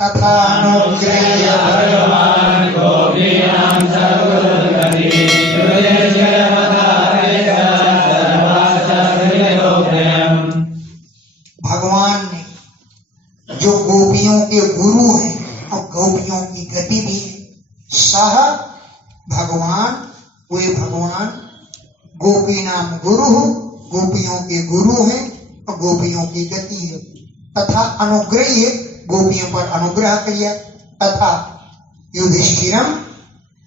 तथा अनुगृह्य भगवान् गोपीनां सर्वगति भगवान ने जो गोपियों के गुरु हैं और गोपियों की गति भी है, सह भगवान, वे भगवान गोपी नाम गुरु, गोपियों के गुरु हैं और गोपियों की गति है। तथा अनुग्रह, गोपियों पर अनुग्रह किया। तथा युधिष्ठिरम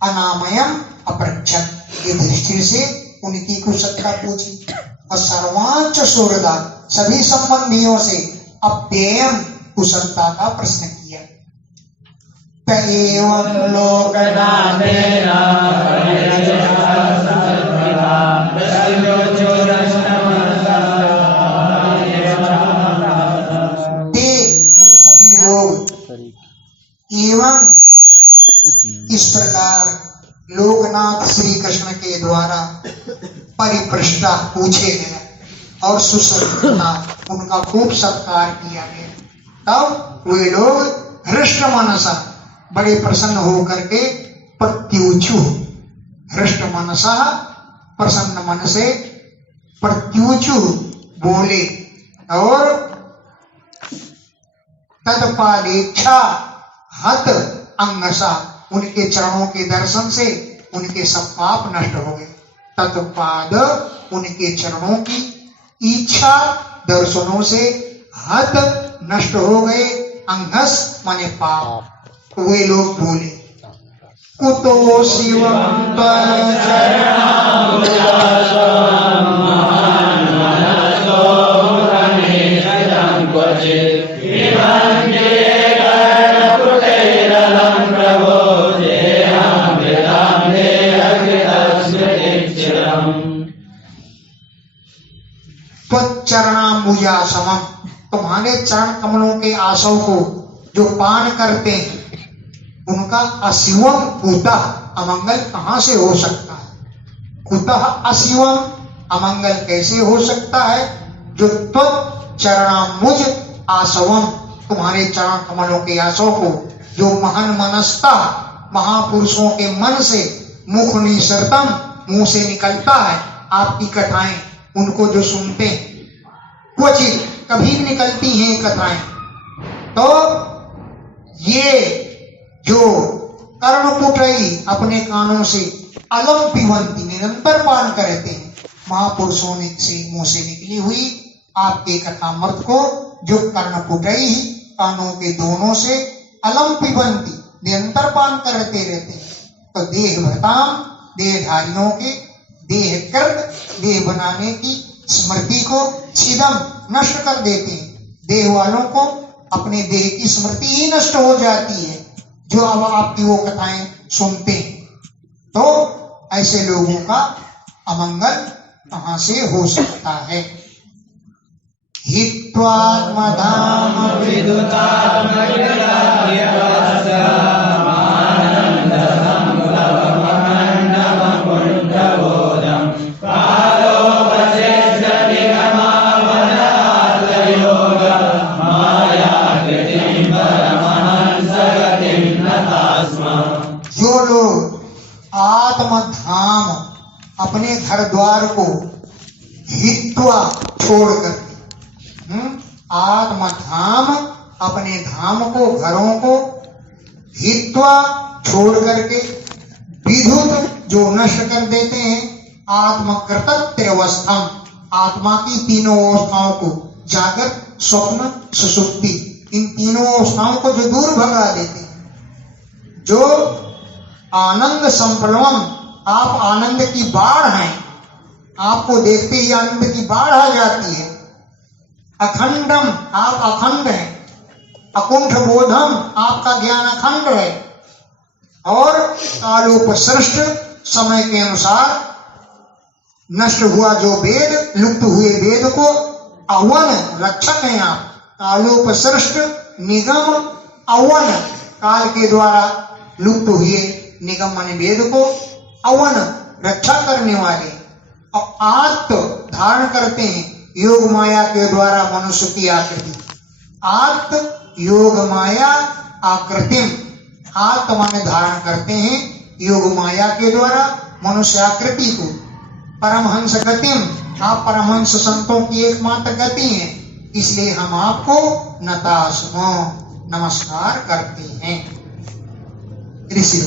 अनामयम अपृच्छत्, युधिष्ठिर से उनकी कुशलता पूछी। और सर्वांच सुहृदा, सभी संबंधियों से अप्ययम कुशलता का प्रश्न किया। एवं लोकनाथेन सभी लोग एवं इस प्रकार लोकनाथ श्री कृष्ण के द्वारा परिपृष्टा पूछे गए और सुसंस्कृता उनका खूब सत्कार किया गया। तब वे लोग हृष्ट मनसा, बड़े प्रसन्न होकर के प्रत्युचु, हृष्ट मनसा प्रसन्न मन से, प्रत्युचु बोले और तत्पादेच्छा हत अंगसा, उनके चरणों के दर्शन से उनके सब पाप नष्ट हो गए। तत्पाद उनके चरणों की इच्छा दर्शनों से हत नष्ट हो गए, अंगस माने पाप। वे लोग बोले कुतो शिवम चरणाम्बुजा समम, तुम्हारे चरण कमलों के आसव को जो पान करते हैं उनका अशिवम कुतः, अमंगल कहां से हो सकता है। कुतः अशिवम, अमंगल कैसे हो सकता है। जो त्वत् चरणाम्बुज आसवम, तुम्हारे चरण कमलों के आसव को जो महान मनस्ता, महापुरुषों के मन से मुख निसरतम, मुंह से निकलता है आपकी कथाएं, उनको जो सुनते हैं, क्वचित कभी निकलती हैं कथाएं, तो ये जो कर्णपुटई अपने कानों से अलम पिबंती, निरंतर पान करते हैं, महापुरुषों से मुंह से निकली हुई आपके कथामृत को जो कर्णपुटई कानों के दोनों से अलम पिबंती, निरंतर पान करते रहते हैं, तो देह भताम, देहधारियों के देह कर्त, देह बनाने की स्मृति को छिदम नष्ट कर देते हैं। देह वालों को अपने देह की स्मृति ही नष्ट हो जाती है जो अब आपकी वो कथाएं सुनते हैं। तो ऐसे लोगों का अमंगल कहां से हो सकता है। हित्वात्मधाम आत्मधाम, अपने घर द्वार को हित्वा छोड़ करके, आत्मधाम, अपने धाम को, घरों को हित्वा छोड़ करके, विधुत जो नष्ट कर देते हैं, आत्मकृतत्ववस्थम, आत्मा की तीनों अवस्थाओं को, जागृत स्वप्न सुषुप्ति, इन तीनों अवस्थाओं को जो दूर भगा देते हैं, जो आनंद संप्लवम, आप आनंद की बाढ़ हैं, आपको देखते ही आनंद की बाढ़ आ जाती है। अखंडम, आप अखंड हैं। अकुंठ बोधम, आपका ज्ञान अखंड है। और कालोपसृष्ट, समय के अनुसार नष्ट हुआ जो वेद, लुप्त हुए वेद को अवन, रक्षक हैं आप। कालोपसृष्ट निगम अवन, काल के द्वारा लुप्त हुए निगम माने वेद को अवन, रक्षा करने वाले। और आत्म धारण करते हैं योग माया के द्वारा मनुष्य की आकृति। आत्म योग माया आकृतिम आत्मा में धारण करते हैं योग माया के द्वारा मनुष्य आकृति को। परमहंस गतिम आप परमहंस संतों की एकमात्र गति है, इसलिए हम आपको नतास्मो नमस्कार करते हैं। ऋषि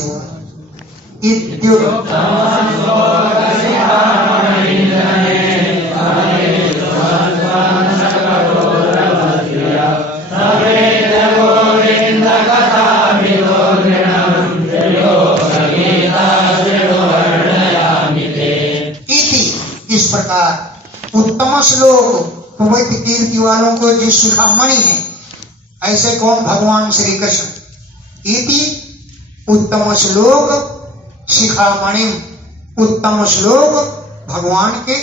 इस प्रकार उत्तम श्लोक पवित्र कीर्ति वालों को जो शिखामणि है, ऐसे कौन? भगवान श्री कृष्ण। इति उत्तम श्लोक शिखामणि, उत्तम श्लोक भगवान के,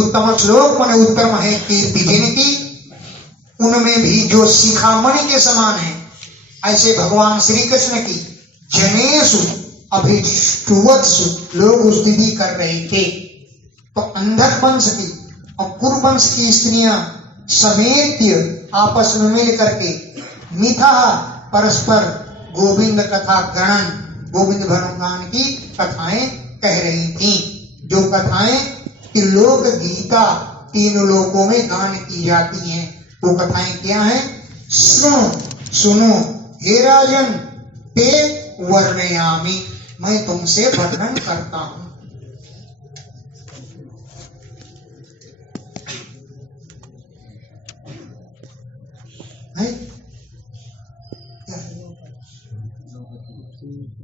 उत्तम श्लोक माने उत्तम है कीर्ति जिनकी, उनमें भी जो शिखामणि के समान है, ऐसे भगवान श्री कृष्ण की जनेषु अभिष्टुवत्सु लोग स्तुति कर रहे थे। तो अंधक वंश की और कुरु वंश की स्त्रियां समेत आपस में मिल करके मिथा परस्पर गोविंद कथा गणन, गोविंद भगवान की कथाएं कह रही थी। जो कथाएं त्रिलोक गीता, तीन लोकों में गान की जाती हैं, वो कथाएं क्या हैं? सुनो सुनो हे राजन, ते वर्णयामि, मैं तुमसे वर्णन करता हूं।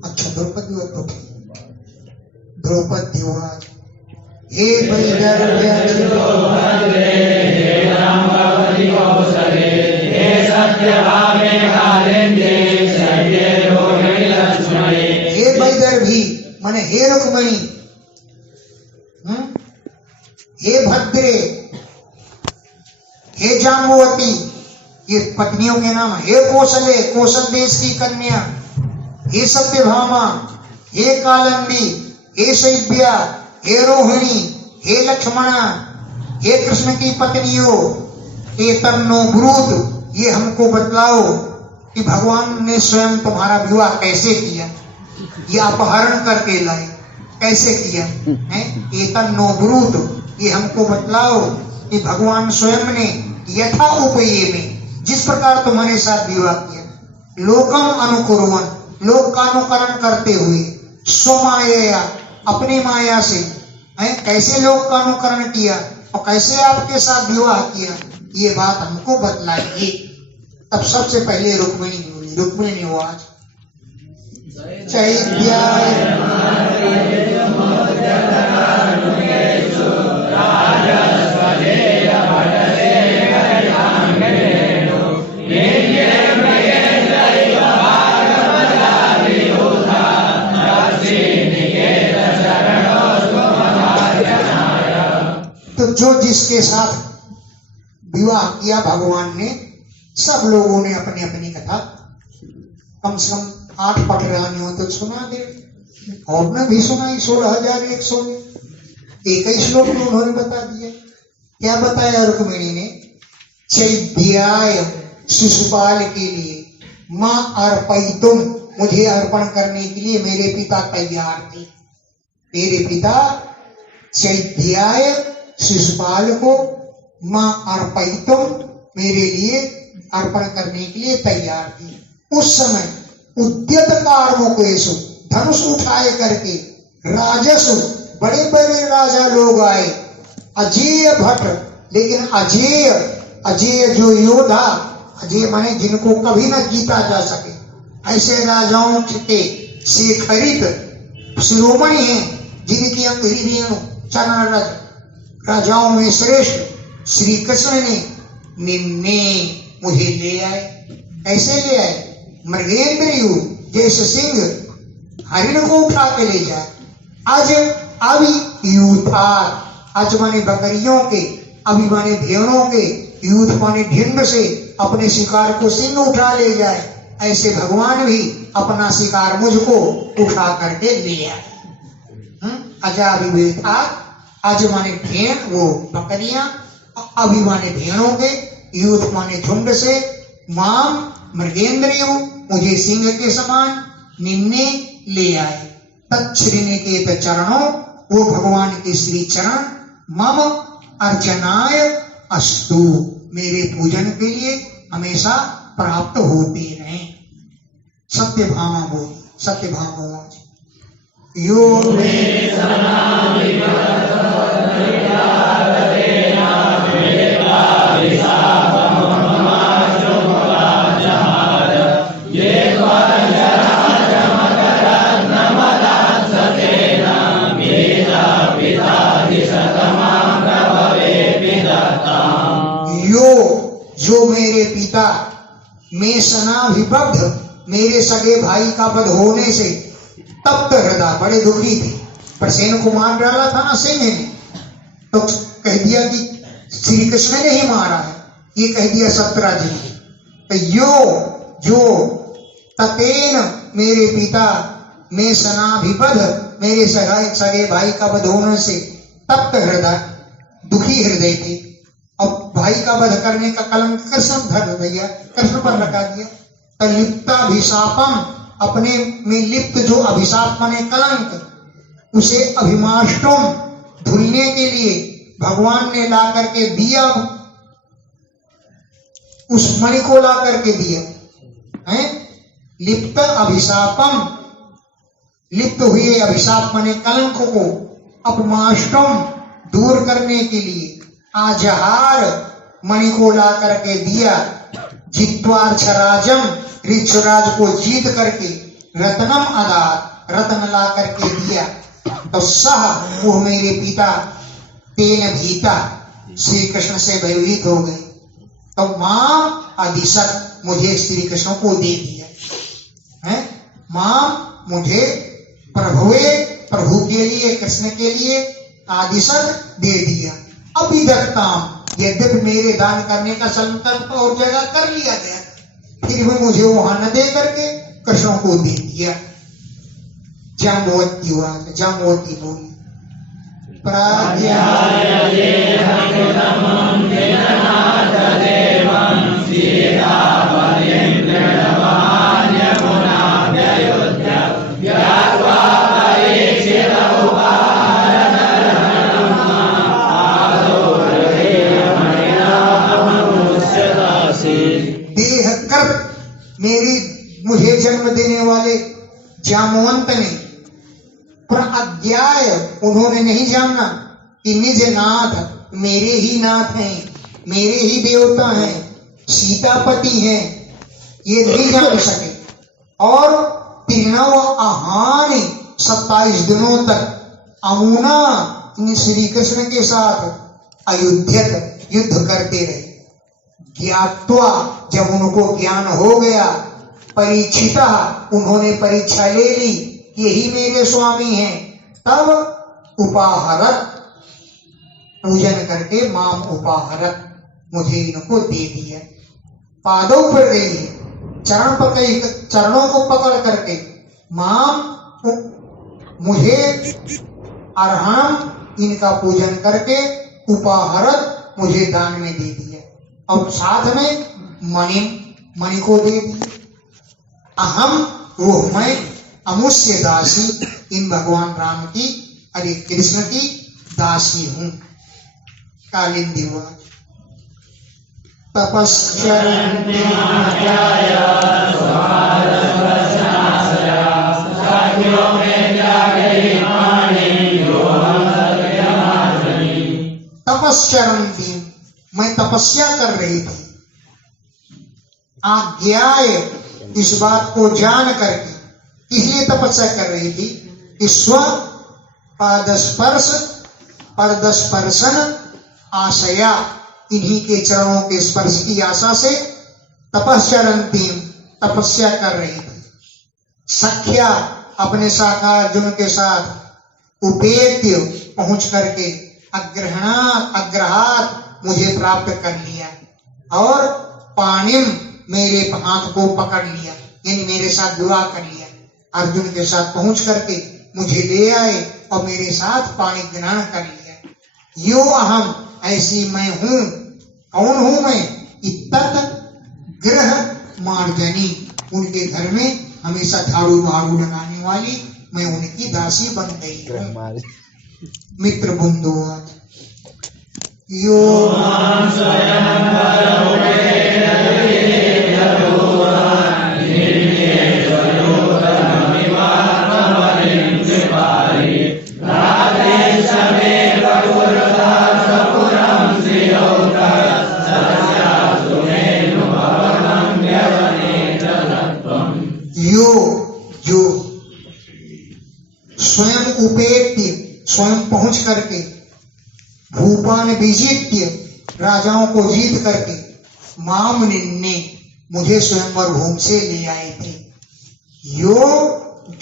अच्छा, द्रौपदी उवाच हे वैदर्भी माने हे रुक्मिणी, हे भद्रे, हे जाम्बुवती, ये पत्नियों के नाम। हे कौशले, कौशल देश की कन्या, हे सत्यभामा, हे कालंदी, हे शैव्या, हे रोहिणी, हे लक्ष्मणा, हे कृष्ण की पत्नियों, हे तन्नो ब्रूत, ये हमको बतलाओ कि भगवान ने स्वयं तुम्हारा विवाह कैसे किया, ये अपहरण करके लाए, कैसे किया है? ये तन्नो ब्रूत, ये हमको बतलाओ कि भगवान स्वयं ने यथा उपये में जिस प्रकार तुम्हारे साथ विवाह किया, लोकम अनुकुर्वन, लोक का अनुकरण करते हुए, स्वमाया अपनी माया से है, कैसे लोक का अनुकरण किया और कैसे आपके साथ विवाह किया, ये बात हमको बतलाइए। तब सबसे पहले रुक्मिणी बोली। रुक्मिणी आवाज तो जो जिसके साथ विवाह किया भगवान ने, सब लोगों ने अपनी अपनी कथा कम से कम 8 पट रही हो तो सुना दे, और ने भी सुनाई 16,100 में। एक ही श्लोक में उन्होंने बता दिया। क्या बताया रुक्मिणी ने? चैद्याय शिशुपाल के लिए मां अर्पयितुम, मुझे अर्पण करने के लिए मेरे पिता तैयार थे। मेरे पिता चैद्याय शिशुपाल को मां अर्पयितुम, मेरे लिए अर्पण करने के लिए तैयार थी। उस समय उद्यत कार्मुकेशु, धनुष उठाए करके राजसु, बड़े बड़े राजा लोग आए। अजेय भट्ट, लेकिन अजेय, अजेय जो योद्धा, अजेय माने जिनको कभी न जीता जा सके, ऐसे राजाओं के शेखरित शिरोमणि हैं, जिनकी अंग्रेजियों चरण रज राजाओं में श्रेष्ठ श्री कृष्ण ने निन्ने मुझे ले आए। ऐसे ले आए? मृगेंद्र जैसे सिंह हरिण को उठा के ले जाए। आज अभी यूथार, आज माने बकरियों के, अभी माने भेड़ों के, यूथ माने भिंड से अपने शिकार को सिंह उठा ले जाए। ऐसे भगवान भी अपना शिकार मुझको उठा करके ले आए। अजा अभिवेथा, आज माने भेड़, वो बकरियां, अभी माने भेड़ों के, यूथ माने झुंड से, माम मृगेंद्रियों मुझे सिंह के समान निन्ने ले आए। तच्छ्रीनिकेत चरणों, वो भगवान के श्री चरण मम अर्चनाय अस्तु, मेरे पूजन के लिए हमेशा प्राप्त होते रहें। सत्यभामा बोली, सत्यभामा यो जो मेरे पिता में सनाभिबद्ध, मेरे सगे भाई का वध होने से तप्त हृदय, बड़े दुखी थे। प्रसेन को मार डाला था ना सिंह ने, तो कह दिया कि श्री कृष्ण ने ही मारा है, ये कह दिया सत्यराज ने। तो यो जो ततेन, मेरे पिता में सनाभिबद्ध, मेरे सगे भाई का वध होने से तप्त हृदय, दुखी हृदय थे। अब भाई का वध करने का कलंक कृष्ण धर दिया, कृष्ण पर लगा दिया। तो लिप्ताभिशापम, अपने में लिप्त जो अभिशाप माने कलंक, उसे अभिमाष्टम, धुलने के लिए भगवान ने ला करके दिया, उस मणि को ला करके दिया है। लिप्त अभिशापम, लिप्त हुए अभिशाप माने कलंक को अपमाष्टम, दूर करने के लिए आजहार, मणि को ला करके दिया। जित्वार्चराजम, ऋक्षराज को जीत करके रत्नम आधार, रत्न ला करके दिया। तो सह, वो मेरे पिता तेन भीता, श्री कृष्ण से भयभीत हो गए। तो मां अधिशत, मुझे श्री कृष्ण को दे दिया है। मां मुझे प्रभु के लिए, कृष्ण के लिए आदिशत दे दिया। अभिदत्ताम, यद्यपि मेरे दान करने का संकल्प और जगह कर लिया गया, फिर भी मुझे वहां न दे करके कृष्ण को दे दिया। जाम्बवती हुआ, जाम्बवती बोली मेरी, मुझे जन्म देने वाले जामवंत ने प्रज्ञाय, उन्होंने नहीं जाना कि निज नाथ मेरे ही नाथ हैं, मेरे ही देवता हैं, सीतापति हैं, ये नहीं जान सके। और तीनव आहानि, 27 दिनों तक अमुना, श्री कृष्ण के साथ अयुध्यत, युद्ध करते रहे। ज्ञात्वा, जब उनको ज्ञान हो गया, परीक्षिता, उन्होंने परीक्षा ले ली, यही मेरे स्वामी हैं, तब उपाहरत, पूजन करके माम उपाहरत, मुझे इनको दे दिया। पादों पर गई, चरण पकड़, चरणों को पकड़ करके माम, मुझे अर्हम, इनका पूजन करके उपाहरत, मुझे दान में दे दिया। और साथ में मणि को दे दिया। अहम, वो मैं, अमुष्य दासी, इन भगवान राम की, अरे कृष्ण की दासी हूं। कालिंदी हुआ तपस्चरंती, मैं तपस्या कर रही थी। आज्ञाय, इस बात को जान करके, इसलिए तपस्या कर रही थी कि स्व पादस्पर्श, पदस्पर्शन आशया, इन्हीं के चरणों के स्पर्श की आशा से तपस्चरंती, तपस्या कर रही थी। सख्या, अपने शाखा अर्जुन के साथ उपेत्य, पहुंच करके अग्रहात, मुझे प्राप्त कर लिया। और पाणिम, मेरे हाथ को पकड़ लिया, यानी मेरे साथ विवाह कर लिया। अर्जुन के साथ पहुंच करके मुझे ले आए और मेरे साथ पाणी ग्रहण कर लिया। यो अहम, ऐसी मैं हूं। कौन हूं मैं? इत्तत ग्रह मार्जनी, उनके घर में हमेशा झाड़ू बहाड़ू लगाने वाली मैं उनकी दासी बन गई हूँ। मित्र बंधु यो जो स्वयं उपेत्य, स्वयं पहुंच करके, भूपान विजित्य, राजाओं को जीत करके, माम निन्ने, मुझे स्वयंवर भूमि से ले आए थे। यो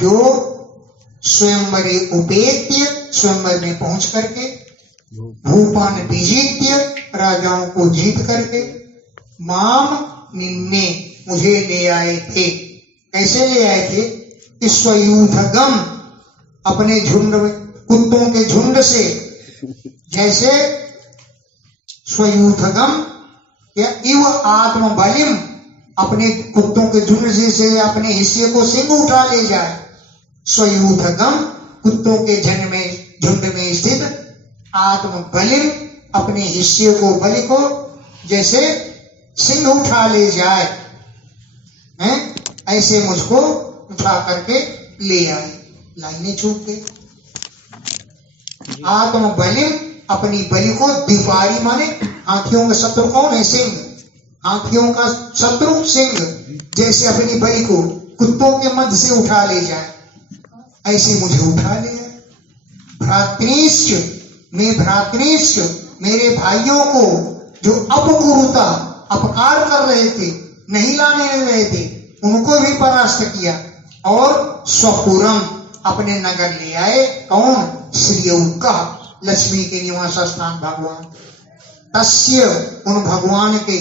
जो स्वयंवरे उपेत्य, स्वयंवर में पहुंच करके, भूपान विजित्य, राजाओं को जीत करके, माम निन्ने, मुझे ले आए थे। कैसे ले आए थे? स्वयूथगम, अपने झुंड में, कुत्तों के झुंड से, जैसे स्वयूथगम या इव आत्मबलिम, अपने कुत्तों के झुंड से अपने हिस्से को सिंह उठा ले जाए। स्वयूथगम, कुत्तों के झुंड में स्थित, आत्मबलिम, अपने हिस्से को, बलि को जैसे सिंह उठा ले जाए, हैं? ऐसे मुझको उठा करके ले आए। लाइनें चूक गई। आत्मबलिम, अपनी बलि को, द्विपारी माने हाथियों का शत्रु कौन है? सिंह। हाथियों का शत्रु सिंह, जैसे अपनी बलि को कुत्तों के मध्य से उठा ले जाए, ऐसे मुझे उठा ले आए। भ्रातृश्च, मैं भ्रातृश्च, मेरे भाइयों को जो अपकुरुता, अपकार कर रहे थे, नहीं लाने रहे थे, उनको भी परास्त किया। और स्वपुरम, अपने नगर ले आए। कौन? श्रीयौका, लक्ष्मी के निवास स्थान भगवान। तस्य, उन भगवान के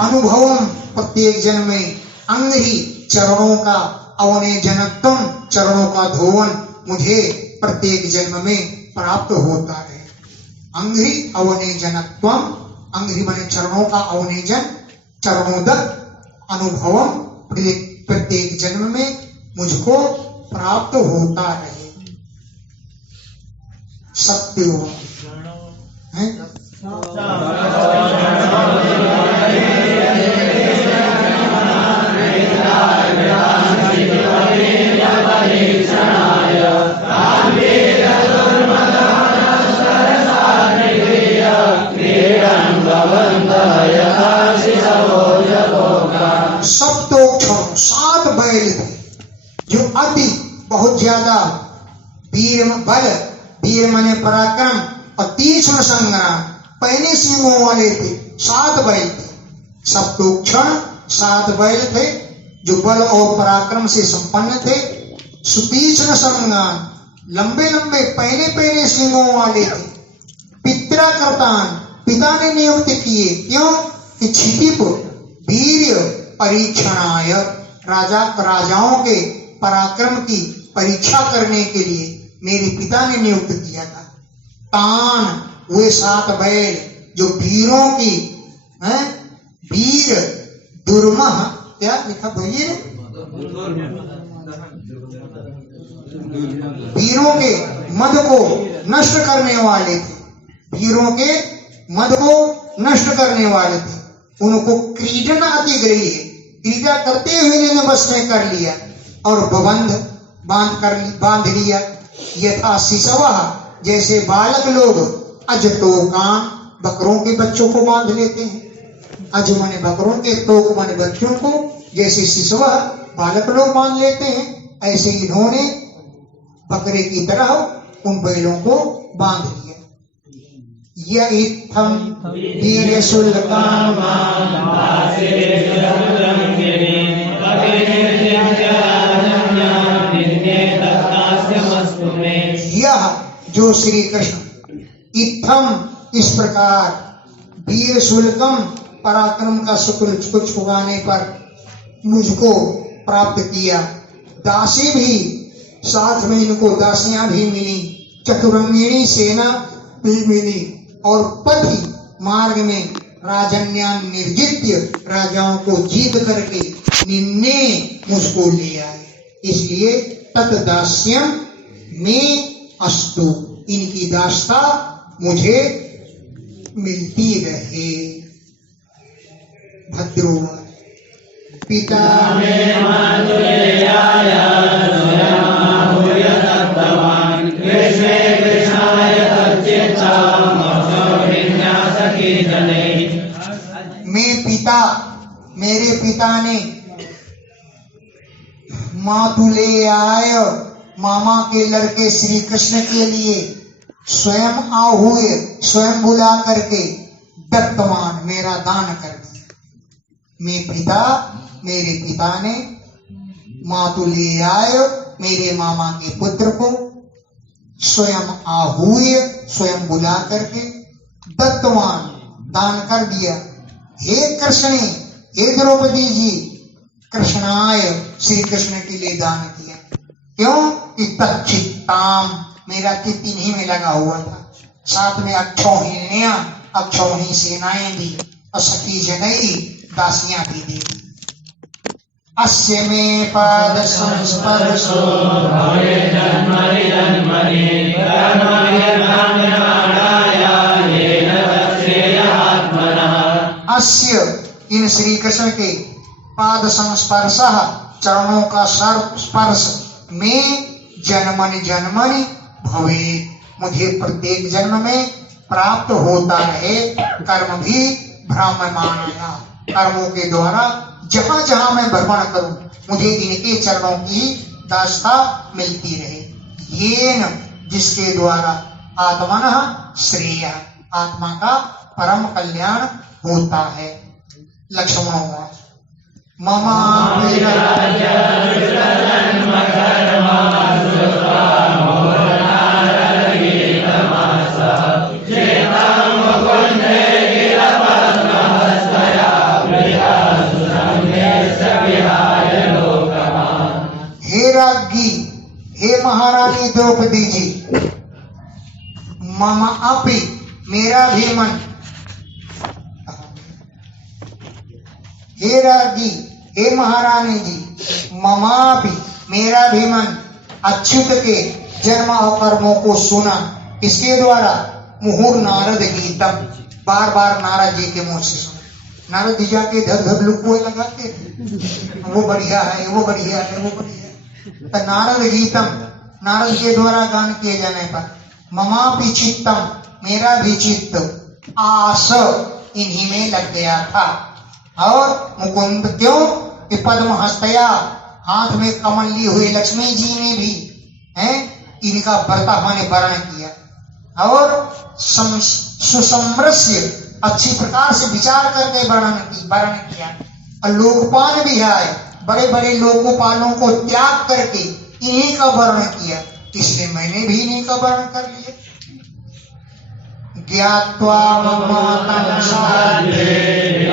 अनुभवम, प्रत्येक जन्म में, अंग्री, चरणों का, अवने जनत्वम, चरणों का धोवन मुझे प्रत्येक जन्म में प्राप्त होता है। अंग्री अवने जनत्वम, अंग्री माने चरणों का, अवने जन, चरणोदक, अनुभवम, प्रत्येक जन्म में मुझको प्राप्त होता रहे। सत्य है। सप्तोक्षण, 7 बैल थे जो अति बहुत ज्यादा वीर बल, वीर माने पराक्रम और तीक्ष्ण संग्राम, पहले सिंहों वाले थे। 7 बैल थे। सप्तोक्षण, 7 बैल थे जो बल और पराक्रम से संपन्न थे। सुतीक्ष्ण संग्राम, लंबे लंबे पहले सिंहों वाले थे। पित्रा कर्तान, पिता ने नियुक्त किए। क्यों? कि क्षितिप वीर परीक्षणाय, राजाओं के पराक्रम की परीक्षा करने के लिए मेरे पिता ने नियुक्त किया था। तान, वे 7 बैल जो वीरों की हैं, वीर दुर्मह, क्या लिखा भैया? वीरों के मद को नष्ट करने वाले थे। वीरों के मद को नष्ट करने वाले थे। उनको क्रीडन अतिग्रही है, क्रीड़ा करते हुए इन्होंने बस में कर लिया और बांध लिया। यथा शिशव, जैसे बालक लोग अजतोकान, बकरों के बच्चों को बांध लेते हैं। अज माने बकरों के, तोक माने बच्चों को, जैसे शिशव बालक लोग बांध लेते हैं, ऐसे इन्होंने बकरे की तरह उन बैलों को बांध लिया। इत्थम वीर शुल्काम, यह जो श्री कृष्ण इत्थम इस प्रकार वीर शुल्कम, पराक्रम का शुक्ल छुपाने पर मुझको प्राप्त किया। दासी भी साथ में, इनको दासियां भी मिली। चतुरंगिणी सेना भी मिली और पथि मार्ग में राजन्यान निर्जित्य, राजाओं को जीत करके निन्ने मुझको ले आए, इसलिए तत्दास्यम में अस्तु, इनकी दास्ता मुझे मिलती रहे। भद्रो पिता में मातुले आया स्वयं आहुर्य तत्तवान् कृष्णे कृष्णाय तच्चित्ताम् विन्यासकी जने। मैं पिता, मेरे पिता ने मातुले आय, मामा के लड़के श्री कृष्ण के लिए स्वयं आहुए, स्वयं बुला करके दत्तवान, मेरा दान कर दिया। मैं पिता, मेरे पिता ने मातुले आय, मेरे मामा के पुत्र को स्वयं आहुए, स्वयं बुला करके दत्तवान, दान कर दिया। हे कृष्ण, हे द्रौपदी जी, कृष्णाय, श्री कृष्ण के लिए दान किया। क्यों कि तच्चित्ताम, मेरा चित्त इन्हीं में लगा हुआ था। साथ में अक्षौहिण्या, अक्षौहिणी सेनाएं दी, असखी जनई, दासियां भी दी। अस्य में पाद संस्पर्शो भवे जन्मनि जन्मनि अस्य, इन श्री कृष्ण के पाद संस्पर्श, चरणों का स्पर्श में जन्मनि जन्मनि भवे, मुझे प्रत्येक जन्म में प्राप्त होता रहे। कर्म भी भ्राम्यमाणाया, कर्मों के द्वारा जहां जहां मैं भ्रमण करूं, मुझे इनके चरणों की दास्ता मिलती रहे। येन, जिसके द्वारा आत्मनः श्रेय, आत्मा का परम कल्याण होता है। लक्ष्मण ममा हे महारानी द्रौपदी जी, मम अपि, मेरा भी मन, हे राज्ञी, हे महारानी जी, ममापि, मेरा भी मन अच्युत के जन्म और कर्मों को सुना। इसके द्वारा मुहुर नारद गीतम, बार बार नारद जी के मुंह से सुना। नारद जी जाके धर धर लुकुए लगाते थे, वो बढ़िया है, वो बढ़िया है, वो बढ़िया है। तो नारद गीतम, नारद के द्वारा गान किए जाने पर ममापि चित्तम, मेरा भी चित्त आस इन्हीं में लग गया था। और मुकुंद, क्यों कि पद्म हस्तया, हाथ में कमल ली हुई लक्ष्मी जी ने भी इनका बरता माने वर्ण किया और सुसमरस्य, अच्छी प्रकार से विचार करके वर्ण किया। और लोकपाल भी आए, बड़े बड़े लोकोपालों को त्याग करके इन्हीं का वर्ण किया, इसलिए मैंने भी इन्हीं का वर्ण कर लिया। ज्ञात्वा ममातं साध्ये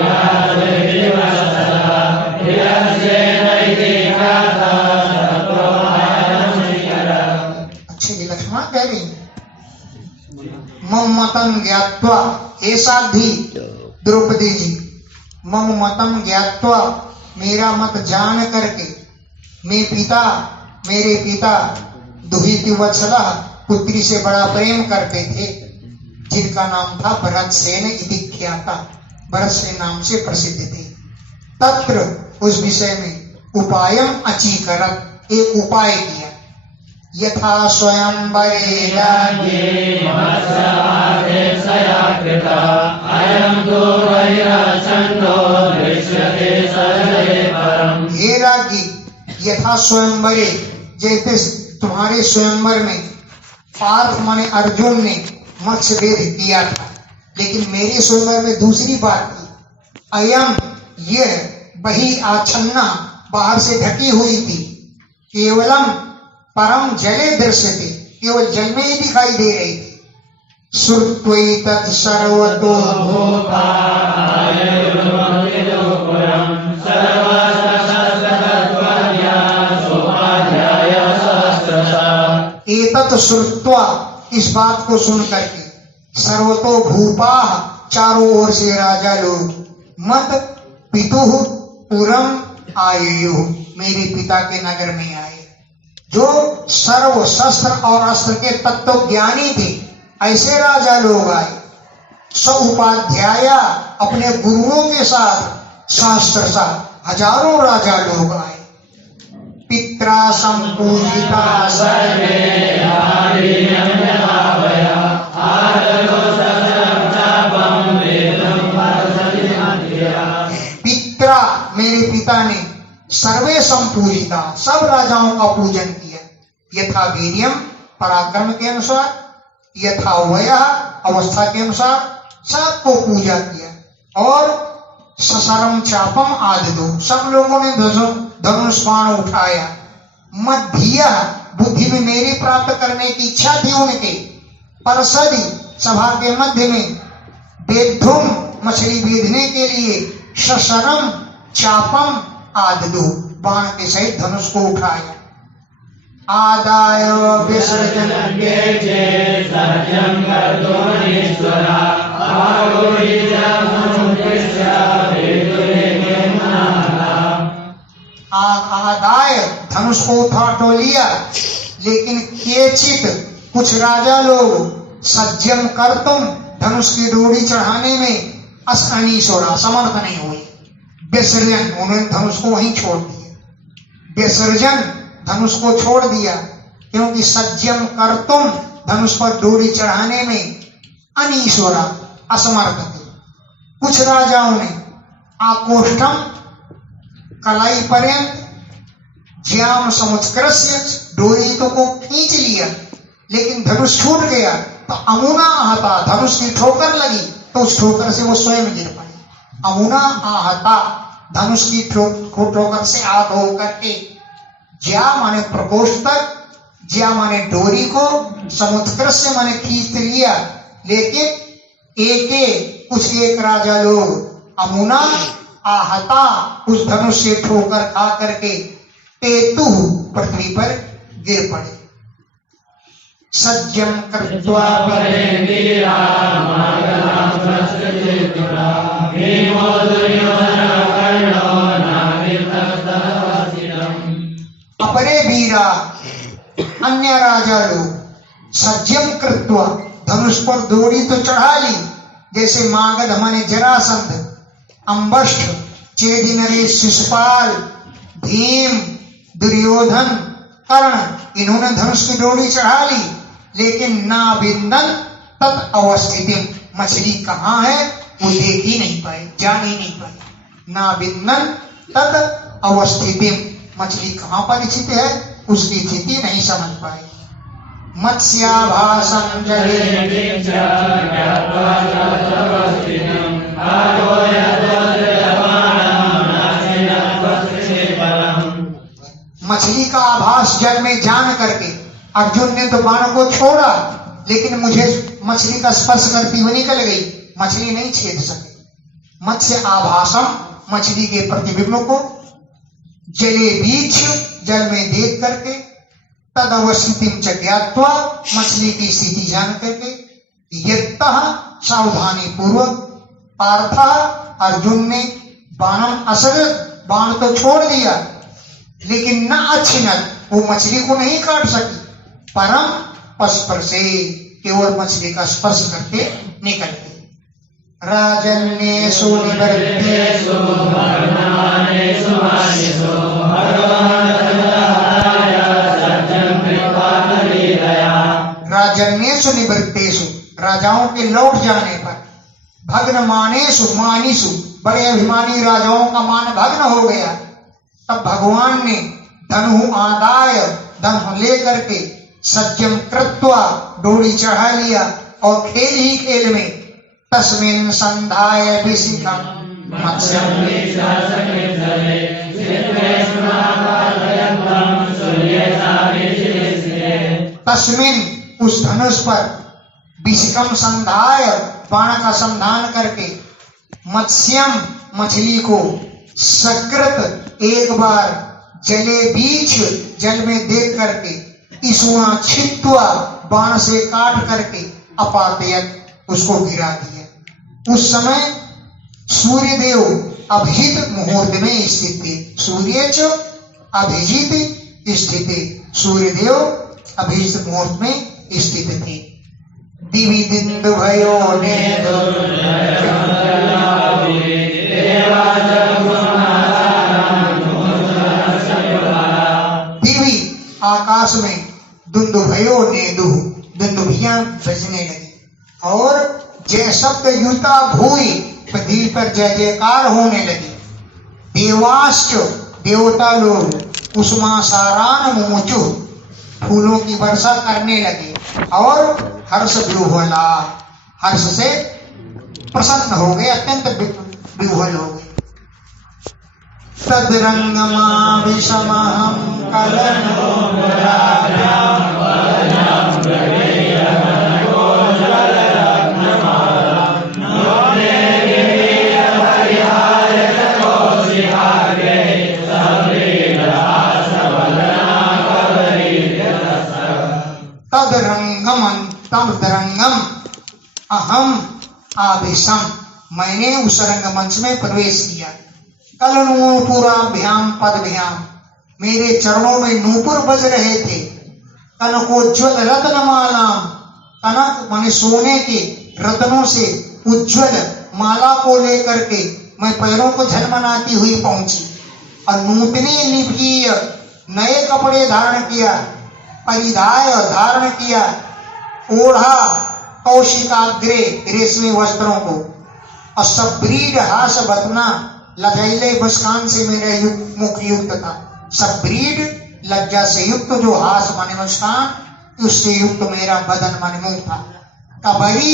अच्छे लक्ष्मण कह रही, मम मतम ज्ञात्वा, हे साध्वी द्रौपदी जी, मम मतम ज्ञात्वा, मेरा मत जान करके, मैं पिता, मेरे पिता दुहिति वत्सलः, पुत्री से बड़ा प्रेम करते थे, जिनका नाम था भरतसेन इति ख्याता, भरतसेन नाम से प्रसिद्ध थे। तत्र, उस विषय में उपायम अचीकरत, एक उपाय किया। यथा स्वयंवरे राज्ञे हे राज्ञी, यथा स्वयंवरे, जैसे तुम्हारे स्वयंवर में पार्थ माने अर्जुन ने मत्स्य भेद किया था, लेकिन मेरे स्वयंवर में दूसरी बात थी। अयम, यह बही आच्छन्ना, बाहर से ढकी हुई थी, केवलम परम जले दृश्यते, केवल जल में ही दिखाई दे रही थी। श्रुत्वैतत् सर्वतो एतत् श्रुत्वा, इस बात को सुन करके, सर्वतो भूपा, चारों ओर से राजा लोग, मत पितुः पुरम आयुः, मेरे पिता के नगर में आए। जो सर्व शस्त्र और अस्त्र के तत्व ज्ञानी थे, ऐसे राजा लोग आए। उपाध्याय अपने गुरुओं के साथ सहस्त्रशा हजारों राजा लोग आए। पित्रा संपूजिता सर्वे पित्रा, मेरे पिता ने सर्वे संपूजिता, सब राजाओं का पूजन किया। यथा वीर्यम, पराक्रम के अनुसार, यथा वयः, अवस्था के अनुसार सबको पूजा किया। और सशरम चापम आदि दो, सब लोगों ने धनुष बाण उठाया। मध्य, बुद्धि में मेरी प्राप्त करने की इच्छा थी उनके। परसदी, सभा के मध्य में। बेधुम, मछली बेधने के लिए। सशरम चापम आदि दो, बाण के सहित धनुष को उठाया। आदाय विसर्जन आदाय, धनुष को उठा तो लिया, लेकिन केचित, कुछ राजा लोग सज्जम कर तुम, धनुष की डोरी चढ़ाने में असनीश्वरा, समर्थ नहीं हुए। विसर्जन, उन्होंने धनुष को वहीं छोड़ दिया। विसर्जन, धनुष को छोड़ दिया, क्योंकि सज्जम कर तुम, धनुष पर डोरी चढ़ाने में अनीश्वरा, असमर्थ थे। कुछ राजाओं ने आकोष्ठम, कलाई पर्यंत, ज्याम समुत्कृष्य, डोरी तो को खींच लिया, लेकिन धनुष छूट गया। तो अमुना आहता, धनुष की ठोकर लगी, तो उस ठोकर से वो स्वयं गिर पड़े। अमुना आहता, धनुष की ठोकर से आहत होकर के, ज्या माने प्रकोष्ठ तक, ज्या माने डोरी को, समुत्कृष्य माने खींच लिया, लेकिन कुछ एक राजा लोग अमुना आहता, उस धनुष से ठोकर खा करके पेतु, पृथ्वी पर गिर पड़े। सज्जम कृत्वा अपरे वीरा, अन्य राजा लोग सज्जम कृत्वा, धनुष पर डोरी तो चढ़ा ली, जैसे मागध माने जरासंध, अंबष्ठ, चेदि नरेश, शिशुपाल, भीम, दुर्योधन, कर्ण, इन्होंने धनुष की डोरी चढ़ा ली, लेकिन ना बिंदन तत् अवस्थितिम, मछली कहाँ है वो देख ही नहीं पाए, जान ही नहीं पाए। ना बिंदन तत् अवस्थितिम, मछली कहाँ पर स्थित है उसकी स्थिति नहीं समझ पाए। मत्स्याभासं मछली का आभास जल में जान करके अर्जुन ने तो बाण को छोड़ा, लेकिन मुझे मछली का स्पर्श करती हुई निकल गई, मछली नहीं छेद सके। मत्स्य आभासम, मछली के प्रतिबिंब को, जले बीच, जल में देख करके, तद अवस्थितिम च ज्ञात्वा, मछली की स्थिति जान करके, यत्तः सावधानी पूर्वक, पार्थ, अर्जुन ने बाणम असर, बाण तो छोड़ दिया, लेकिन न अच्छिनत, वो मछली को नहीं काट सकी। परम स्पर्शे, केवल मछली का स्पर्श करके निकल गई। राजन्येषु निवर्तेषु भगवानेषु मानेषु राजन्येषु निवृत्तेषु, राजाओं के लौट जाने पर, भग्न मानेषु मानीषु, बड़े अभिमानी राजाओं का मान भग्न हो गया, तब भगवान ने धनु आदाय, धनु लेकर के, सज्जम कृत्वा, डोरी चढ़ा लिया, और खेल ही खेल में तस्मिन् संधाय विशिखम् मत्स्यम् तस्मिन्, उस धनुष पर, विशिखम संधाय, बाण का संधान करके, मत्स्यम, मछली को, सकृत, एक बार, जले बीच, जल में देख करके, इसुआ छित्वा, बाण से काट करके, अपातयत, उसको गिरा दिया। उस समय सूर्यदेव अभिजित मुहूर्त में स्थित थे। सूर्य च अभिजित स्थिति, सूर्यदेव अभिजित मुहूर्त में स्थित थे। दिवि दिंदु भयो ने दिवि आकाश में दुंदुभयो ने दुंदुभियां बजने लगी और जय शब्द युता भूई पृथ्वी पर जय जयकार होने लगी। देवाश्च देवता लोग कुसुमासारान मुमुचु फूलों की वर्षा करने लगे और हर्ष विह्वला हर्ष से प्रसन्न हो गए, अत्यंत विह्वल हो गए। तद्रंगमा विषमहं कलनो तद्रंगम अहम आवेशम, मैंने उस रंगमंच में प्रवेश किया। कल नूपुराभ्याम पदभ्याम, मेरे चरणों में नूपुर बज रहे थे। कनकोज्ज्वल रत्नमाला, कनक माने सोने के रत्नों से उज्ज्वल माला को लेकर के मैं पैरों को झलमलाती हुई पहुंची। और नूतने निभीय, नए कपड़े धारण किया, परिधाय धारण किया, ओढ़ा कौशिकाग्रे रेशमी वस्त्रों को। और सब्रीड हास बतना, लजाइले मुस्कान से मेरा मुख युक्त था। सब्रीड लज्जा से युक्त, जो हास माने मुस्कान, उससे युक्त मेरा बदन माने मुंह था। कबरी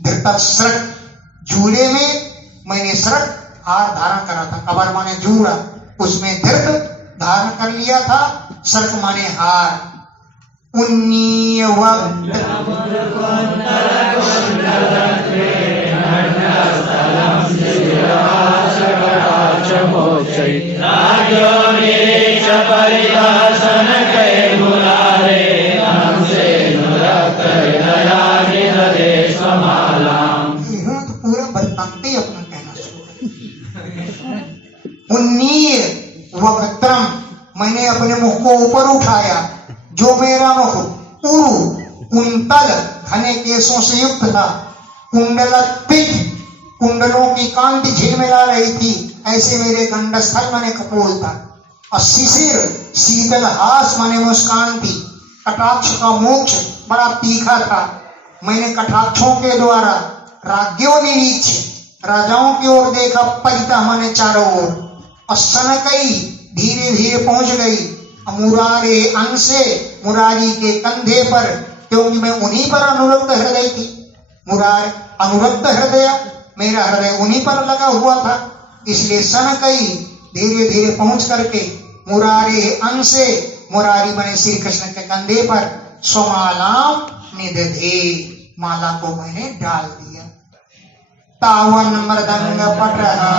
धृत सृक, जूड़े में मैंने सृक हार धारण करा था। कबर माने जूड़ा, उसमें धृत धारण कर लिया था। सृक माने हार। उन्नीय वक्त पूरा बरताते अपना कहना उन्नीय वक्त्रम, मैंने अपने मुख को ऊपर उठाया। जो मेरा मुख उरु कुंतल घने केसों से युक्त था। कुंडलत्पित, कुंडलों की कांति झिलमिला रही थी, ऐसे मेरे गंडस्थल माने कपोल था। और शिशिर शीतल हास माने मुस्कान थी। कटाक्ष का मोक्ष बड़ा तीखा था। मैंने कटाक्षों के द्वारा राज्यों निरीक्ष, राजाओं की ओर देखा। परिता माने चारों ओर। और सनकई धीरे धीरे पहुंच गई मुरारे अंशे, मुरारी के कंधे पर, क्योंकि मैं उन्हीं पर अनुरक्त हृदय थी। मुरार अनुरक्त हृदय, मेरा हृदय उन्हीं पर लगा हुआ था। इसलिए सनकई धीरे धीरे पहुंच करके मुरारे अंशे, मुरारी बने श्री कृष्ण के कंधे पर स्वमालाम निदधे, माला को मैंने डाल दिया। तावन मृदंग पटहा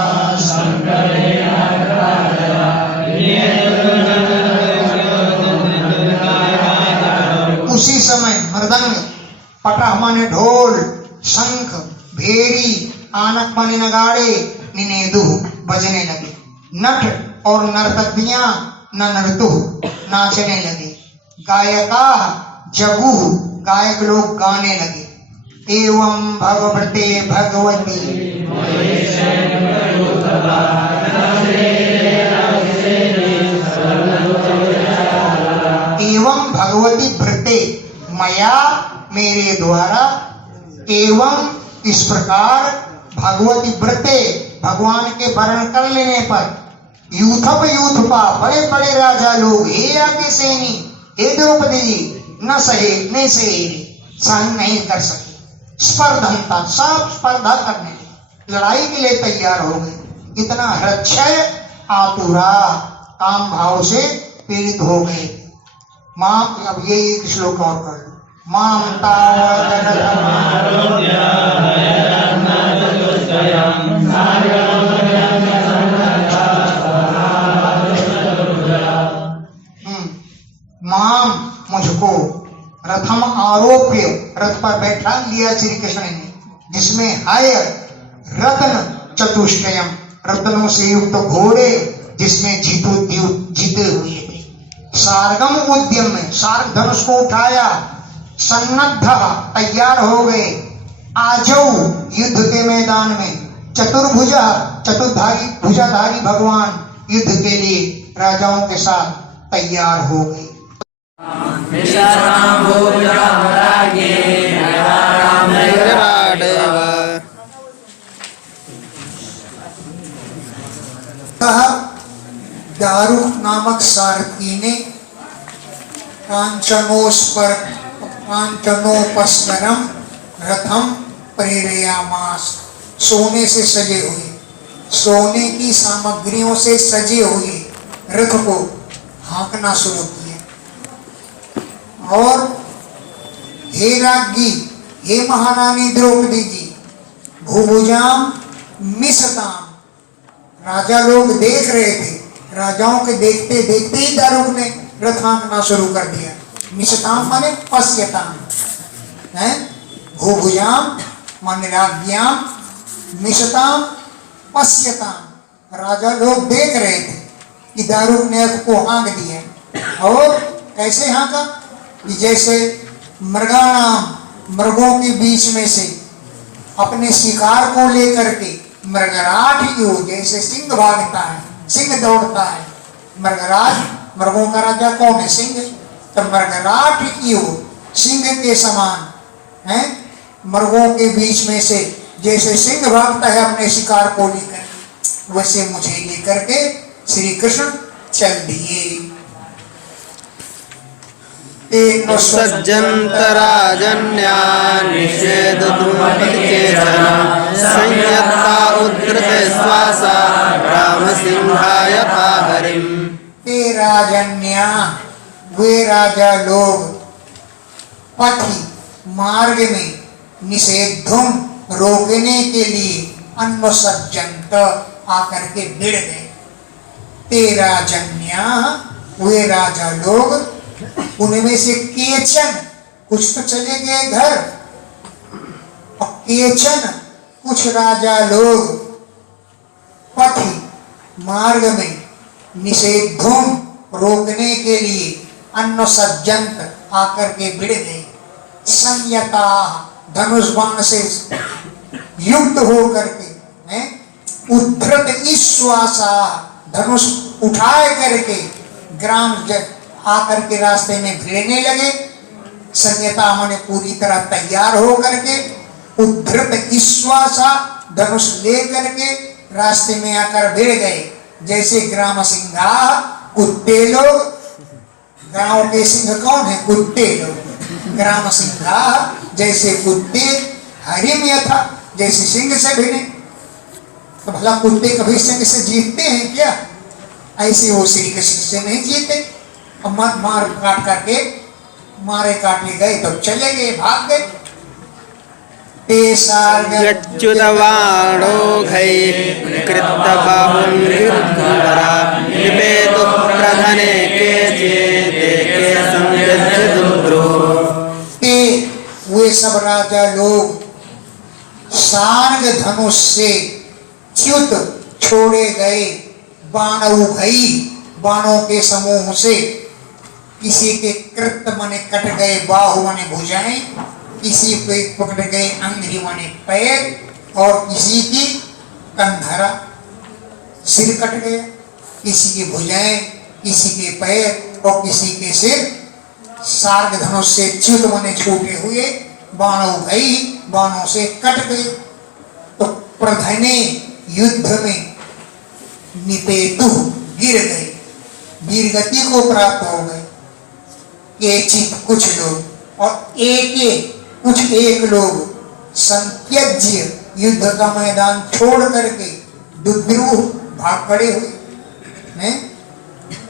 उसी समय मृदंग, पटह माने ढोल, शंख, भेरी, आनक माने नगाड़े, निनेदु बजने लगे। नट और नर्तकियां ननरतु नाचने लगे। गायका जगु, गायक लोग गाने लगे। एवं भगवते भगवती एवं भगवती भृते, मया मेरे द्वारा, एवं इस प्रकार भगवती व्रते, भगवान के वर्ण कर लेने पर, यूथप यूथपा, बड़े बड़े राजा लोग, हे आगे सेनी, हे द्रौपदी जी, न सहे नहीं सहे, सहन नहीं कर सके। स्पर्धंता, सब स्पर्धा करने लगे, लड़ाई के लिए तैयार हो गए। इतना हृदय आतुरा, काम भाव से पीड़ित हो गए। मां, अब ये एक श्लोक और कर लो। मां माम, मुझको रथम आरोप्य, रथ पर बैठा लिया श्री कृष्ण ने, जिसमें हाय रत्न चतुष्टयम, रत्नों से युक्त घोड़े जिसमें जीते हुए थे। सारगम उद्यम में सार्ग धनुष को उठाया, सन्नद्ध तैयार हो गए, आजौ युद्ध के मैदान में चतुर्धारी भुजाधारी भगवान युद्ध के लिए राजाओं के साथ तैयार हो गए। दारुक नामक सारथी ने कांचनोपस्करम रथम प्रेरयामास, सोने से सजे हुए, सोने की सामग्रियों से सजे हुए रथ को हाँकना शुरू किया और हे राज्ञी, हे महारानी द्रौपदी जी, भुभुजाम मिशताम, राजा लोग देख रहे थे। राजाओं के देखते देखते ही दारुक ने रथ हाँकना शुरू कर दिया। मिशताम माने पश्यताम है, भुभुजाम माने राज्ञाम, मिशताम पश्यताम, राजा लोग देख रहे थे कि दारुक ने रथ को हाँक दिया। और कैसे हाँका कि जैसे मृगाणाम, मृगों के बीच में से अपने शिकार को लेकर के मृगराज की ओर, जैसे सिंह भागता है, सिंह दौड़ता है, मृगराज, मृगों का राजा कौन है? सिंह। तो मृगराज की ओर सिंह के समान है, मृगों के बीच में से जैसे सिंह भागता है अपने शिकार को लेकर, वैसे मुझे लेकर के श्री कृष्ण चल दिए। सज्जन्तराजन्या संयत्ता उद्धृते श्वासा रामसिंहाय हरिम। ते राजन्या, वे राजा लोग, पथि मार्ग में, निषेधुम रोकने के लिए, अन्वसज्जन्त आकर के भिड़ गए। ते राजन्या, वे राजा लोग, उनमें से केचन, कुछ तो चले गए घर, और केचन कुछ राजा लोग पथि मार्ग में, निषेधुम रोकने के लिए, अन्वसज्जन्त आकर के भिड़ गए। संयता, धनुष बाण से युक्त होकर के हैं, उद्धृत ईश्वासा, धनुष उठाए करके ग्राम आकर के रास्ते में भिड़ने लगे। संयता माने पूरी तरह तैयार हो करके, उद्धृत ईश्वासा, धनुष ले करके रास्ते में आकर भिड़ गए। जैसे ग्राम सिंहा, कुत्ते लोग, गांव के सिंह कौन है? कुत्ते लोग। ग्राम सिंहा जैसे कुत्ते, हरिम यथा, जैसे सिंह से भिड़े। तो भला कुत्ते कभी सिंह से जीतते हैं क्या? ऐसे वो श्री कृष्ण से नहीं जीते। अब मार काट करके, मारे काटने गए तो चले गए, भाग गए। वे सब राजा लोग सार्ग धनुष से च्युत छोड़े गए, बाणौघई, बाणों के समूह से। किसी के कृत माने कट गए, बाहु माने भुजाएं, किसी पे पकड़ गए अंग्री माने पैर, और किसी की कंधरा, सिर कट गया, किसी की भुजाएं, किसी के पैर और किसी के सिर सार्ग धनुष से च्युत माने छूटे हुए, बाणौघई, बाणों से कट गए। तो प्रधने युद्ध में निपेतु गिर गए, वीरगति को प्राप्त हो गए। केचित कुछ लोग, और एक लोग संत्यज्य युद्ध का मैदान छोड़ करके दुद्रुह भाग खड़े हुए हैं।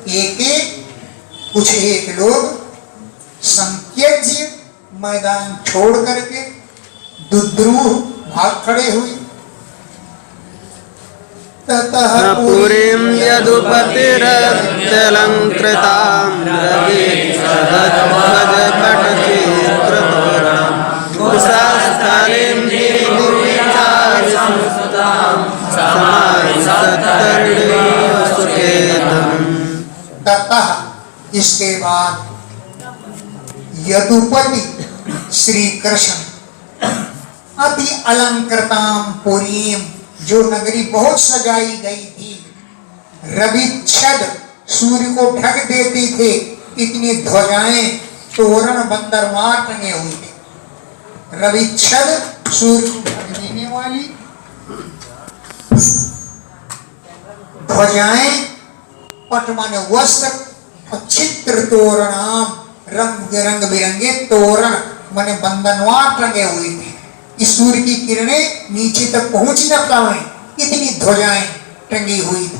एक लोग संत्यज्य मैदान छोड़ करके दुद्रुह भाग खड़े हुए। ततः पुरीं यदुपतिरत्यलङ्कृतां रविध्वजपटचित्रतोरणां कुशास्थलीं समाविशत् इसके बाद यदुपति श्री कृष्ण अति अलंकृताम पुरीम, जो नगरी बहुत सजाई गई थी, रविच्छद सूर्य को ढक देती थे, इतनी ध्वजाएं तोरण बंदरमार टंगे हुए थे। रविच्छद सूर्य को ढक देने वाली ध्वजाएं, पट माने वस्त्र, और चित्र तोरणाम रंग बिरंगे तोरण माने बंधनवार टंगे हुए थे। इस सूर्य की किरणें नीचे तक पहुंच न पाए, इतनी ध्वजाएं टंगी हुई थी।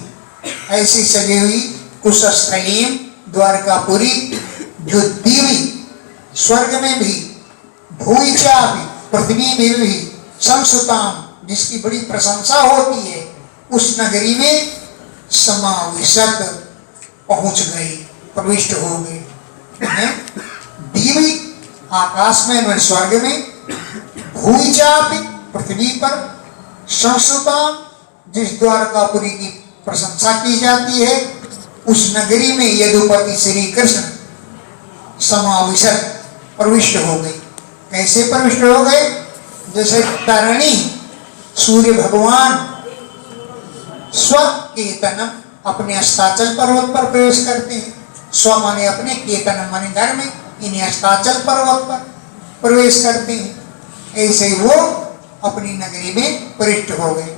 ऐसी सजी हुई कुशस्थलीम द्वारकापुरी, जो दिव्य स्वर्ग में भी, भूइचा भी, पृथ्वी में भी संसुताम, जिसकी बड़ी प्रशंसा होती है, उस नगरी में समाविशत पहुंच गई, प्रविष्ट हो गए। दिव्य आकाश में, स्वर्ग में, भूइचा भी पृथ्वी पर, संसुताम जिस द्वारकापुरी की प्रशंसा की जाती है, उस नगरी में यदुपति श्री कृष्ण समाविशत प्रविष्ट हो गए। कैसे प्रविष्ट हो गए? जैसे तरणी सूर्य भगवान स्वकेतनम अपने अस्ताचल पर्वत पर प्रवेश करते हैं। स्व माने अपने, केतनम माने घर में, इन्हें अस्ताचल पर्वत पर प्रवेश करते हैं। ऐसे ही वो अपनी नगरी में प्रविष्ट हो गए।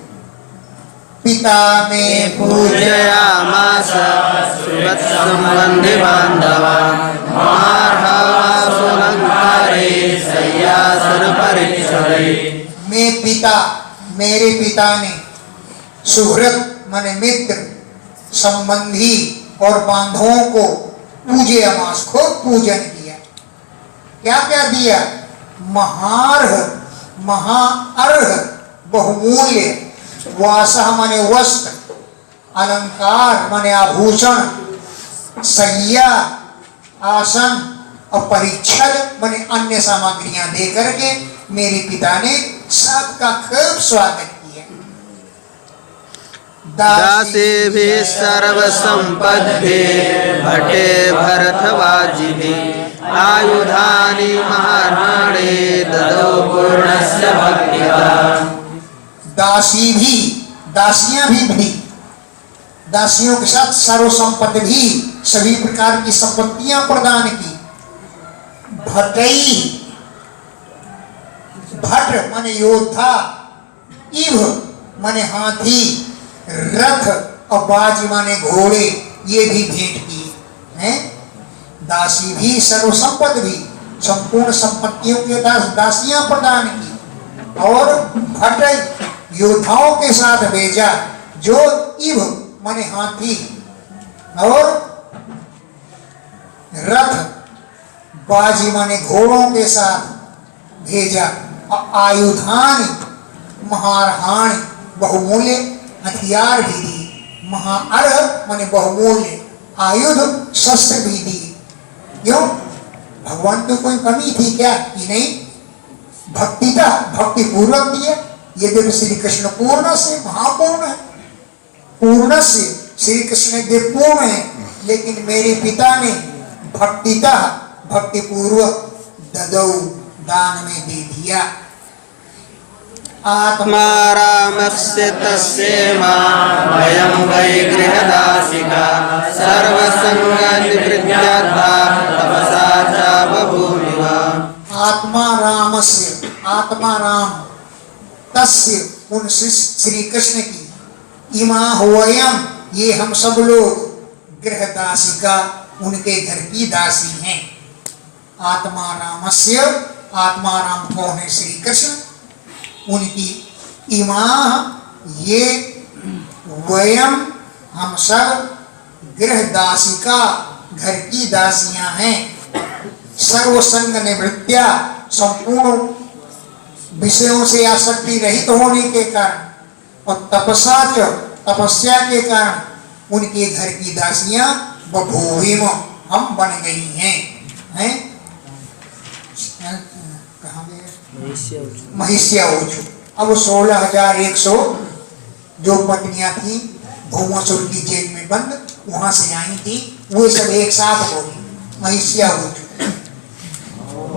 पिता में पूजयामास सुवत्संबंधि बांधवान् महार्हासुलंकारे सय्यासन परिच्छदे। मैं पिता, मेरे पिता ने सुहृद माने मित्र, संबंधी और बांधवों को पूजयामास को पूजन किया। क्या क्या दिया? महार्ह महाअर्ह बहुमूल्य, वासः माने वस्त्र, अलंकार माने आभूषण, सैया आसन और परिच्छद माने अन्य सामग्रियां दे करके मेरे पिता ने सबका खूब स्वागत किया। दासीभिः सर्वसम्पद्भिः भटे भरतवाजिभिः आयुधानि महाराणे ददौ पूर्णस्य भक्त्या। दासी भी, दासियां भी, दासियों के साथ सर्व संपत्ति भी, सभी प्रकार की संपत्तियां प्रदान की। भटई, भट माने योद्धा, इव माने हाथी, रथ और बाज माने घोड़े, ये भी भेंट किए हैं। दासी भी, सर्व संपत्ति भी, संपूर्ण संपत्तियों के दासियां प्रदान की। और भटई योद्धाओं के साथ भेजा, जो इव माने हाथी, और रथ बाजी माने घोड़ों के साथ भेजा। और आयुधान महारहाण बहुमूल्य हथियार भी दी। महाअर्ह माने बहुमूल्य आयुध शस्त्र भी दी। क्यों? भगवान की कोई कमी थी क्या? कि नहीं, भक्ति था, भक्ति पूर्वक दिया। यद्यपि श्री कृष्ण पूर्ण से महापूर्ण है, पूर्ण से श्री कृष्ण देव पूर्ण है, लेकिन मेरे पिता ने भक्तिता भक्ति पूर्वक ददौ दान में दे दिया। आत्मा रामस्य तस्येमा वयं वै गृहदासिका सर्वसंगनिवृत्त्यर्था तपसा च बभूविव। आत्मा रामस्य, आत्मा राम, तस्य उन श्री कृष्ण की, इमा वयम ये हम सब लोग, गृहदासिका उनके घर की दासी हैं। आत्मा रामस्य, आत्मा राम कौन है? श्री कृष्ण। उनकी इमा ये, वयम हम सब, गृहदासिका घर की दासियां हैं। सर्वसंग निवृत्त्या संपूर्ण विषयों से आसक्ति रहित होने के कारण, और तपसा च तपस्या के कारण उनके घर की दासियां बभूविम हम बन गई हैं। कहाँ गए? महिष्याऊचु। अब 16,100 जो पत्नियां थी भौमासुर की जेल में बंद, वहां से आई थी, वो सब एक साथ हो महिष्या हो चुके।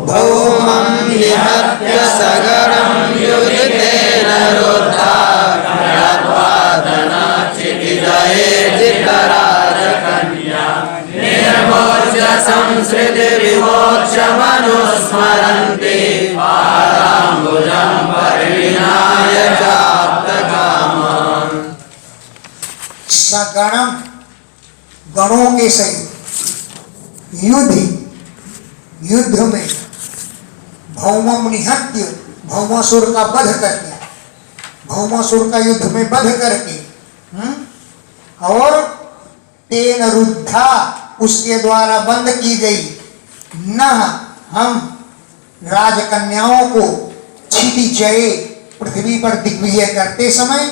भौमं निहत्य सगरं युधितेन रुद्धा खड्गपादना चिकिदये जितराजकन्या निर्मोच्य संसृति विमोच्य मनुस्मरन्ति पादाम्बुजं परिविनाय चाप्तकामम्। सगणम गणों के सहित युद्ध में भौमम निहत्य भौमासुर का वध करके, भौमासुर का युद्ध में वध करके और तेन रुद्धा उसके द्वारा बंद की गई न हम राजकन्याओं को क्षितिजय पृथ्वी पर दिग्विजय करते समय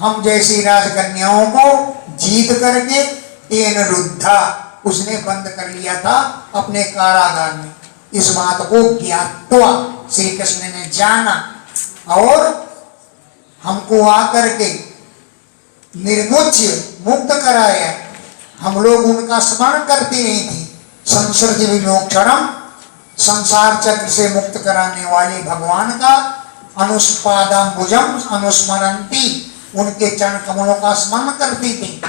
हम जैसी राजकन्याओं को जीत करके तेन रुद्धा उसने बंद कर लिया था अपने कारागार में। इस बात को ज्ञात्वा श्री कृष्ण ने जाना और हमको आकर के निर्मुच्य मुक्त कराया। हम लोग उनका स्मरण करते नहीं थे। संसर्ग विमोक्षणम संसार चक्र से मुक्त कराने वाले भगवान का अनुस्पादाम्बुजम अनुस्मरंती उनके चरण कमलों का स्मरण करती थी।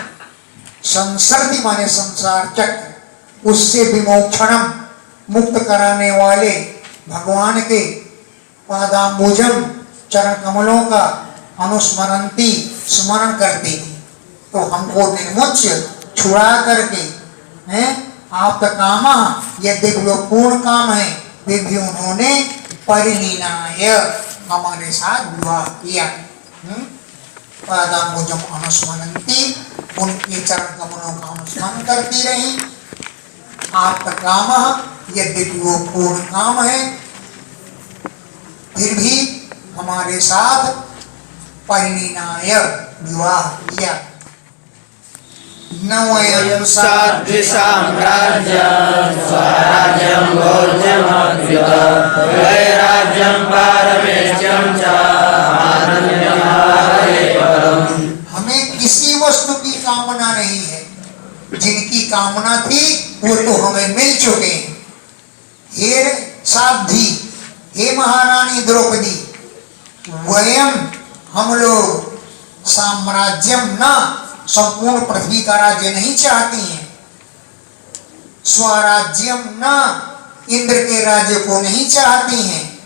संसर्ग माने संसार चक्र, उससे विमोक्षणम मुक्त कराने वाले भगवान के पादाम्बुजम चरण कमलों का अनुस्मरंती स्मरण करती थी। तो हमको निर्मुच्य छुड़ा करके हैं आप काम यद्यपि वो पूर्ण काम है वे भी उन्होंने परिणीनाय हमारे साथ विवाह किया। पादाम्बुजम अनुस्मरंती उनके चरण कमलों का अनुस्मरण करती रही। आपका काम यद्यपि वो पूर्ण काम है फिर भी हमारे साथ परिणीनाय विवाह किया। वयं साध्विसाम्राज्यं स्वराज्यं भोज्यमभ्युत वैराज्यं पारमेष्ठ्यं च आनन्द्यं हरे परम्। हमें किसी वस्तु की कामना नहीं है, जिनकी कामना थी वो तो हमें मिल चुके हैं। हे साध्वी, हे महारानी द्रौपदी, वयम हम लोग साम्राज्यम न संपूर्ण पृथ्वी का राज्य नहीं चाहती हैं, स्वराज्यम न इंद्र के राज्य को नहीं चाहती हैं,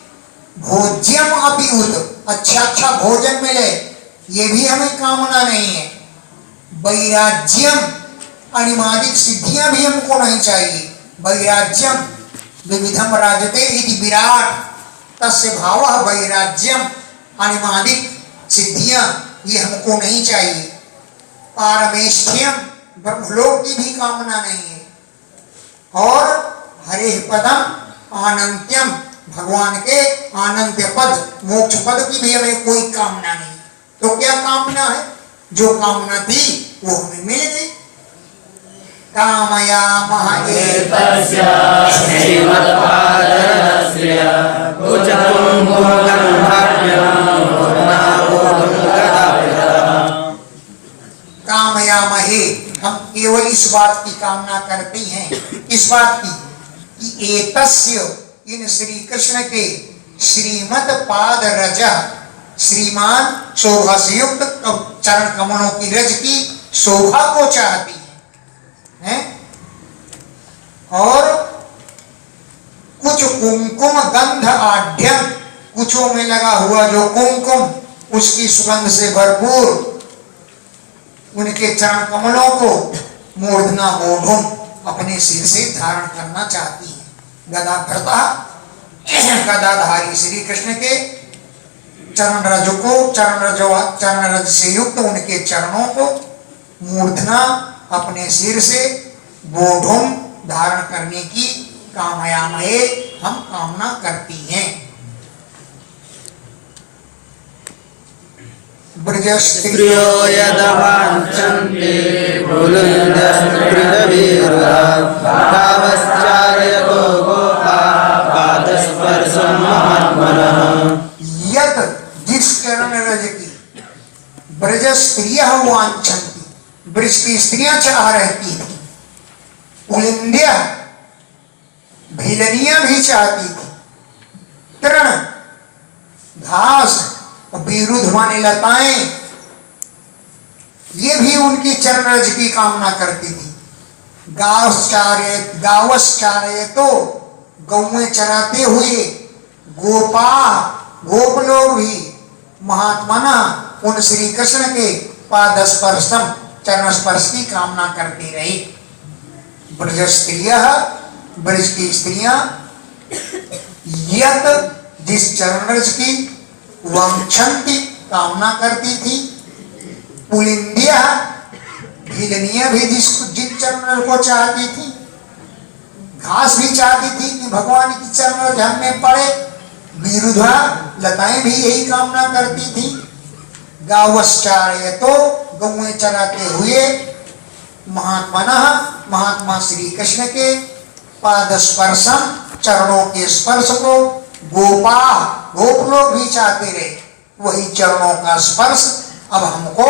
भोज्यम अपिउत अच्छा अच्छा भोजन मिले ये भी हमें कामना नहीं है, वैराज्यम अनिमादिक सिद्धियां भी हमको नहीं चाहिए। वैराज्यम विविधम राजते इति विराट तस्य भावः वैराज्यम अनिमादिक सिद्धियां ये हमको नहीं चाहिए। पारमेष्ठ्यम ब्रह्मलोक की भी कामना नहीं है और हरे पदम अनंत्यम भगवान के अनंत पद मोक्ष पद की भी हमें कोई कामना नहीं। तो क्या कामना है? जो कामना थी वो हमें मिल गई। कामयामः एतस्य श्रीमद्भागवतस्य उच्चतमं भोगं कामयामहे हम केवल इस बात की कामना करते हैं, इस बात की कि एतस्य इन श्री कृष्ण के श्रीमद पाद रज श्रीमान शोभा से युक्त चरण कमलों की रज की शोभा को चाहती है और कुछ कुमकुम गंध आढ्यम कुछों में लगा हुआ जो कुमकुम उसकी सुगंध से भरपूर उनके चरण कमलों को मूर्धना बोधुम अपने सिर से धारण करना चाहती है। गदा धरता गदाधारी श्री कृष्ण के चरण रज को चरण रज से युक्त उनके चरणों को मूर्धना अपने सिर से बोधुम धारण करने की कामयामहे हम कामना करती हैं। स्त्रियो यदवाञ्छन्ति पुलुन्दस्त्रिदवीरुरावश्चार्यतो गोपा पादस्पर्शं महात्मनः। यद जिस चरण रज की ब्रज स्त्रियः वांछन्ति ब्रज की स्त्रियां चाह रहती थी पुलिंद्य भीलनिया भी चाहती थी। तृण घास और विरुद्ध माने लताएं, ये भी उनकी चरणरज की कामना करती थी। गावश्चार्य तो गौएं चराते हुए गोपा गोप लोग भी महात्मना उन श्री कृष्ण के पाद स्पर्शम चरण स्पर्श की कामना करती रही। ब्रज स्त्रियः ब्रज की स्त्रियां यत जिस चरणरज की वांछन्ति कामना करती थी, पुलिंद्य भीलनिया भी जिन चरणरज को चाहती थी, घास भी चाहती थी कि भगवान की चरणरज हम में पड़े, विरुद्धा लताएं भी यही कामना करती थी। गावश्चार्य तो गौएं चराते हुए महात्मा श्री कृष्ण के पाद स्पर्शम चरणों के स्पर्श को गोप लोग भी चाहते रहे। वही चरणों का स्पर्श अब हमको